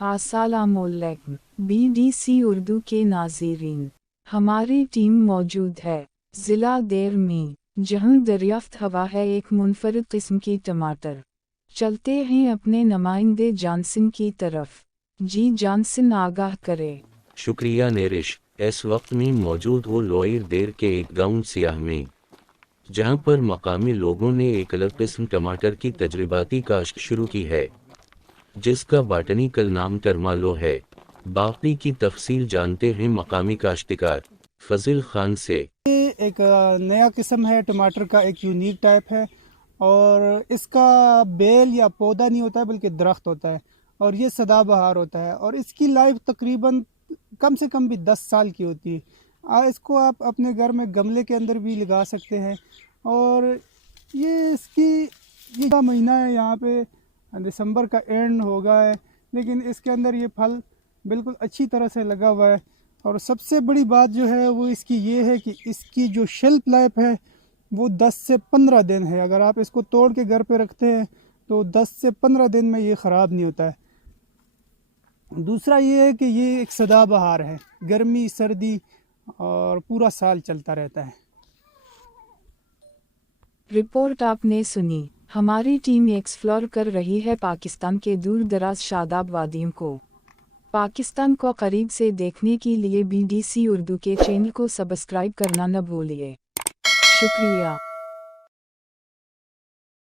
अस्सलामुअलैकुम बीडीसी उर्दू के नाज़रीन, हमारी टीम मौजूद है ज़िला देर में, जहां दरियाफ्त हवा है एक मुनफरद किस्म की टमाटर। चलते हैं अपने नुमाइंदे जॉनसन की तरफ। जी जॉनसन आगाह करे। शुक्रिया नेरिश। इस वक्त में मौजूद हो लोयर देर के एक गांव सियाह में, जहां पर मकामी लोगों ने एक अलग किस्म टमाटर की तजर्बाती काश्त शुरू की है, जिसका बॉटनिकल नाम टरमालो है। बाकी की तफसील जानते हैं मकामी काश्तकार फजिल खान से। एक नया किस्म है टमाटर का, एक यूनिक टाइप है और इसका बेल या पौधा नहीं होता है बल्कि दरख्त होता है और ये सदाबहार होता है और इसकी लाइफ तकरीबन कम से कम भी 10 साल की होती है। इसको आप अपने घर में गमले के अंदर भी लगा सकते हैं और ये इसकी ये का महीना है, यहाँ पे दिसंबर का एंड होगा है, लेकिन इसके अंदर ये फल बिल्कुल अच्छी तरह से लगा हुआ है। और सबसे बड़ी बात जो है वो इसकी ये है कि इसकी जो शेल्फ लाइफ है वो 10 से 15 दिन है। अगर आप इसको तोड़ के घर पे रखते हैं तो 10 से 15 दिन में ये ख़राब नहीं होता है। दूसरा ये है कि ये एक सदाबहार है, गर्मी सर्दी और पूरा साल चलता रहता है। रिपोर्ट आपने सुनी। हमारी टीम एक्सप्लोर कर रही है पाकिस्तान के दूर दराज शादाब वादियों को। पाकिस्तान को करीब से देखने के लिए बीडीसी उर्दू के चैनल को सब्सक्राइब करना न भूलिए। शुक्रिया।